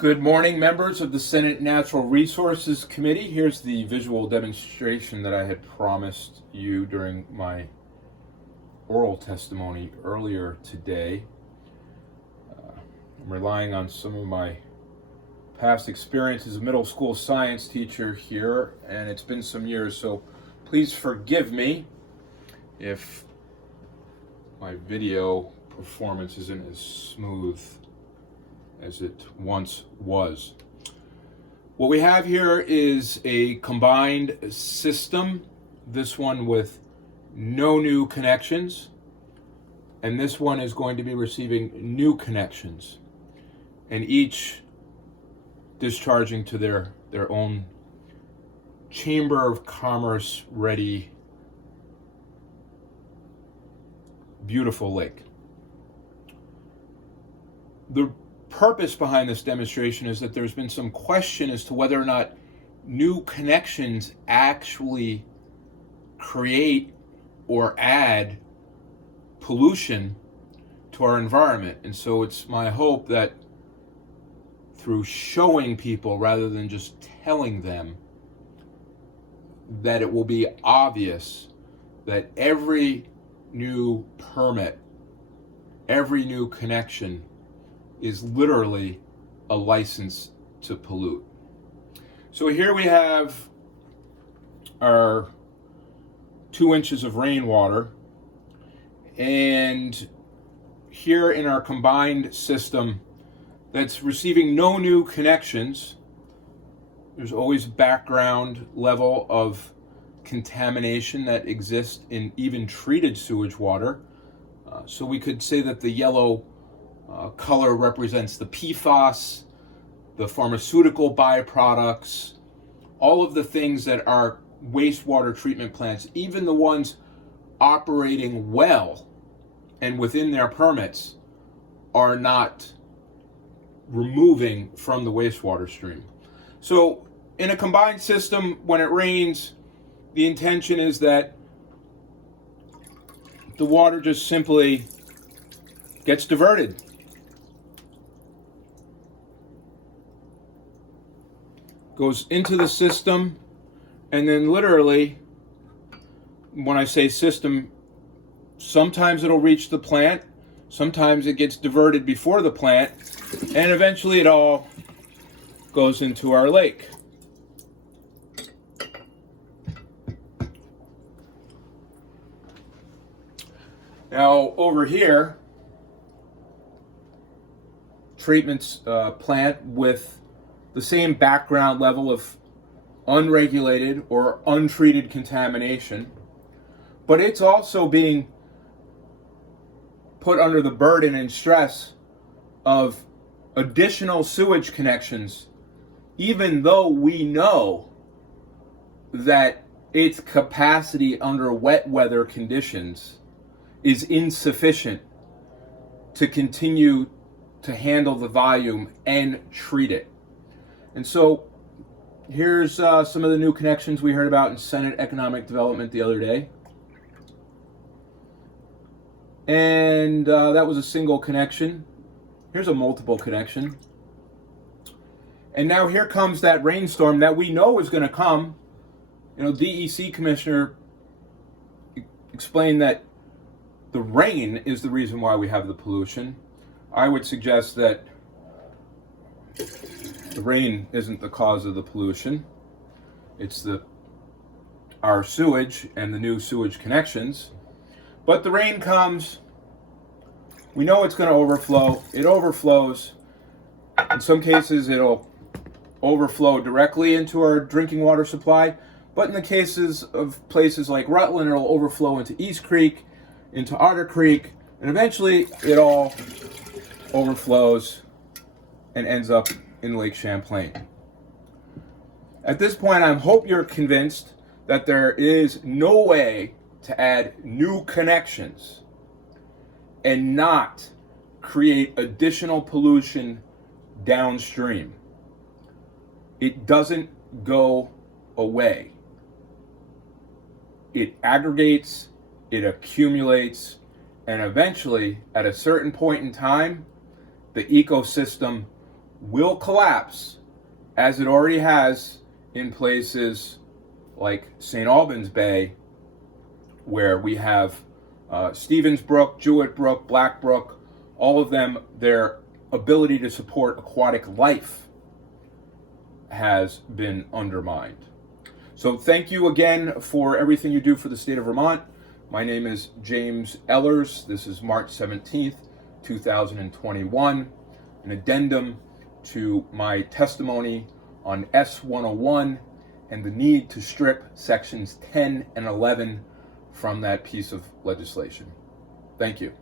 Good morning, members of the Senate Natural Resources Committee. Here's the visual demonstration that I had promised you during my oral testimony earlier today. I'm relying on some of my past experience as a middle school science teacher here, and it's been some years, so please forgive me if my video performance isn't as smooth as it once was. What we have here is a combined system, this one with no new connections, and this one is going to be receiving new connections, and each discharging to their own Chamber of Commerce ready beautiful lake. The purpose behind this demonstration is that there's been some question as to whether or not new connections actually create or add pollution to our environment. And so it's my hope that through showing people rather than just telling them, that it will be obvious that every new permit, every new connection is literally a license to pollute. So here we have our 2 inches of rainwater, and here in our combined system that's receiving no new connections, there's always background level of contamination that exists in even treated sewage water. So we could say that the yellow color represents the PFAS, the pharmaceutical byproducts, all of the things that our wastewater treatment plants, even the ones operating well and within their permits, are not removing from the wastewater stream. So in a combined system, when it rains, the intention is that the water just simply gets diverted. Goes into the system, and then literally, when I say system, sometimes it'll reach the plant, sometimes it gets diverted before the plant, and eventually it all goes into our lake. Now over here, treatment plant with the same background level of unregulated or untreated contamination, but it's also being put under the burden and stress of additional sewage connections, even though we know that its capacity under wet weather conditions is insufficient to continue to handle the volume and treat it. And so here's some of the new connections we heard about in Senate Economic Development the other day. And that was a single connection. Here's a multiple connection. And now here comes that rainstorm that we know is going to come. You know, DEC Commissioner explained that the rain is the reason why we have the pollution. I would suggest that the rain isn't the cause of the pollution. It's our sewage and the new sewage connections. But the rain comes, we know it's going to overflow. It overflows. In some cases, it'll overflow directly into our drinking water supply. But in the cases of places like Rutland, it'll overflow into East Creek, into Otter Creek, and eventually it all overflows and ends up in Lake Champlain. At this point, I hope you're convinced that there is no way to add new connections and not create additional pollution downstream. It doesn't go away. It aggregates, it accumulates, and eventually, at a certain point in time, the ecosystem will collapse, as it already has in places like St. Albans Bay, where we have Stevens Brook, Jewett Brook, Black Brook, all of them, their ability to support aquatic life has been undermined. So thank you again for everything you do for the state of Vermont. My name is James Ehlers. This is March 17th, 2021, an addendum to my testimony on S101 and the need to strip sections 10 and 11 from that piece of legislation. Thank you.